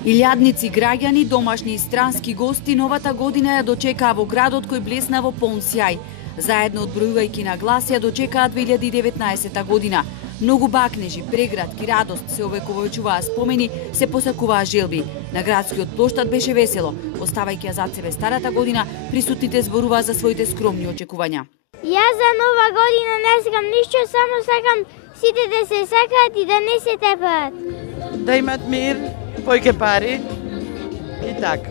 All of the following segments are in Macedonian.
Илјадници граѓани, домашни и странски гости новата година ја дочекаа во градот кој блесна во полн сјај. Заедно одбројувајќи на глас ја дочекаа 2019 година. Многу бакнежи, прегратки, радост се овековечуваа спомени, се посакуваа желби. На градскиот плоштад беше весело. Оставајќи ја зад себе старата година, присутните зборуваа за своите скромни очекувања. Јас за нова година не сакам ништо, само сакам сите да се сакаат и да не се тепаат. Да имат мир, појќе пари и така.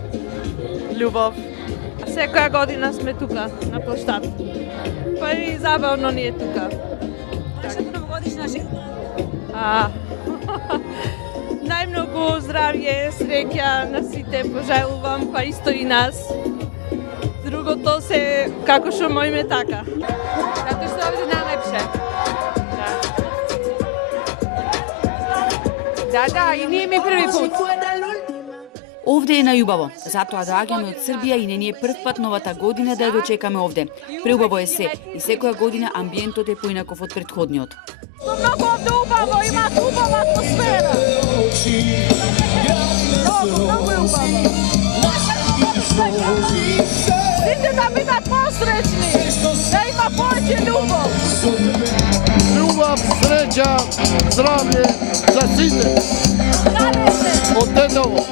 Љубов. Секоја година сме тука на площад. Па и забавно ни е тука. Нашата новогодишна желба? Најмногу здравје, среќа на сите пожелувам, па исто и нас. Другото се како што мојме така. Zato što ovdje najlepše. Da, i nije mi prvi put. Овде е најубаво, затоа доаѓаме од Србија и не ни е прв пат новата година да ја дочекаме овде. Преубаво е се и секоја година амбиентот е поинаков од претходниот. Многу овде убаво, има убава атмосфера. Многу е убаво. Сите да бидат посреќни, да има повеќе љубов. Љубов, среќа, здравје за сите. Од дедово.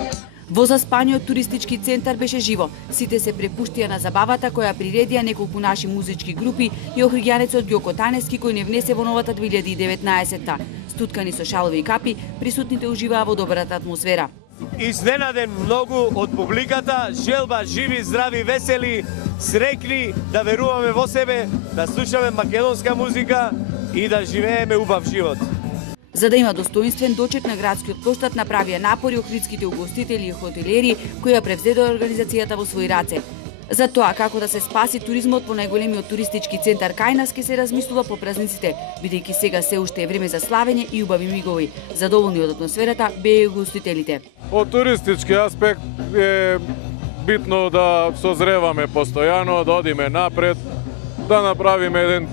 Во заспаниот туристички центар беше живо. Сите се препуштија на забавата која приредија неколку наши музички групи и охриѓанецот Ѓоко Таневски кој не внесе во новата 2019-та. Стуткани со шалови и капи, присутните уживаа во добрата атмосфера. Изненаден многу од публиката, желба живи, здрави, весели, среќни, да веруваме во себе, да слушаме македонска музика и да живееме убав живот. За да има достоинствен дочек на градскиот плоштад направија напори охридските угостители и хотелери кои ја превзедоа организацијата во своји раце. За тоа како да се спаси туризмот во најголемиот туристички центар кај нас ке се размислува по празниците, бидејќи сега се уште е време за славење и убави мигови. Задоволни од атмосферата беа и угостителите. Од туристички аспект е битно да созреваме постојано, да одиме напред, да направиме еден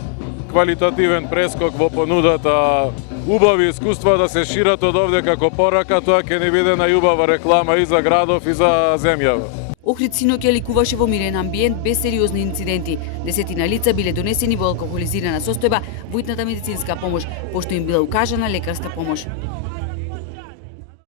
квалитативен прескок во понудата, убави искуства да се шират од овде како порака, тоа ќе ни биде најубава реклама и за градов и за земјава. Охрид синоќа ликуваше во мирен амбиент без сериозни инциденти. 10 лица биле донесени во алкохолизирана состојба во итната медицинска помош, пошто им била укажана лекарска помош.